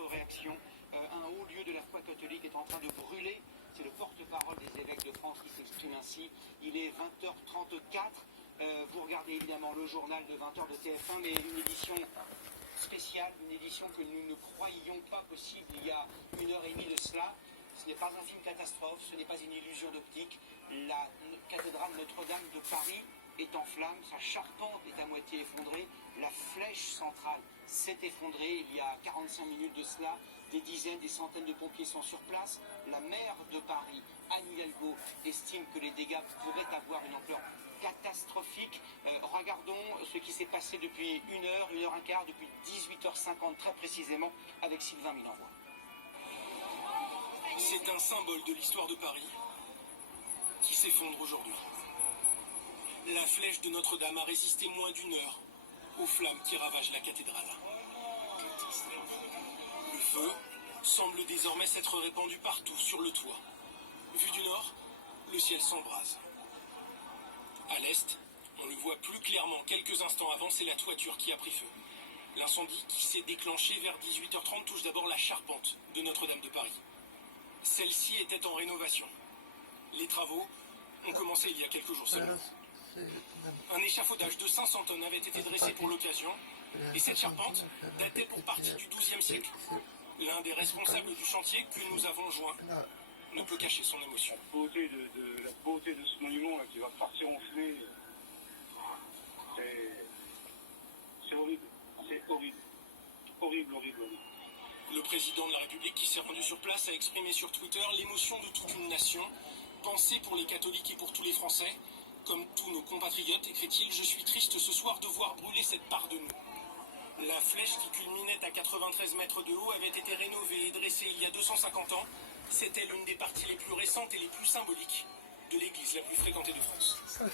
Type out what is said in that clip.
votre réaction. Un haut lieu de la foi catholique est en train de brûler. C'est le porte-parole des évêques de France qui s'exprime ainsi. Il est 20h34. Vous regardez évidemment le journal de 20h de TF1, mais une édition spéciale, une édition que nous ne croyions pas possible il y a 1h30 de cela. Ce n'est pas un film catastrophe, ce n'est pas une illusion d'optique. La cathédrale Notre-Dame de Paris est en flammes, sa charpente est à moitié effondrée, la flèche centrale s'est effondrée il y a 45 minutes de cela. Des dizaines, des centaines de pompiers sont sur place. La maire de Paris, Anne Hidalgo, estime que les dégâts pourraient avoir une ampleur catastrophique. Regardons ce qui s'est passé depuis 1h15, depuis 18h50 très précisément, avec Sylvain Milenvoix. C'est un symbole de l'histoire de Paris qui s'effondre aujourd'hui. La flèche de Notre-Dame a résisté moins d'1 heure aux flammes qui ravagent la cathédrale. Le feu semble désormais s'être répandu partout sur le toit. Vu du nord, le ciel s'embrase. À l'est, on le voit plus clairement quelques instants avant, c'est la toiture qui a pris feu. L'incendie qui s'est déclenché vers 18h30 touche d'abord la charpente de Notre-Dame de Paris. Celle-ci était en rénovation. Les travaux ont commencé il y a quelques jours seulement. Un échafaudage de 500 tonnes avait été dressé pour l'occasion, et cette charpente datait pour partie du XIIe siècle. L'un des responsables du chantier que nous avons joint ne peut cacher son émotion. La beauté de ce monument là, qui va partir en fumée, c'est horrible. C'est horrible. Horrible, horrible, horrible. Le président de la République qui s'est rendu sur place a exprimé sur Twitter l'émotion de toute une nation. Pensée pour les catholiques et pour tous les Français. Comme tous nos compatriotes, écrit-il, je suis triste ce soir de voir brûler cette part de nous. La flèche qui culminait à 93 mètres de haut avait été rénovée et dressée il y a 250 ans. C'était l'une des parties les plus récentes et les plus symboliques de l'église la plus fréquentée de France.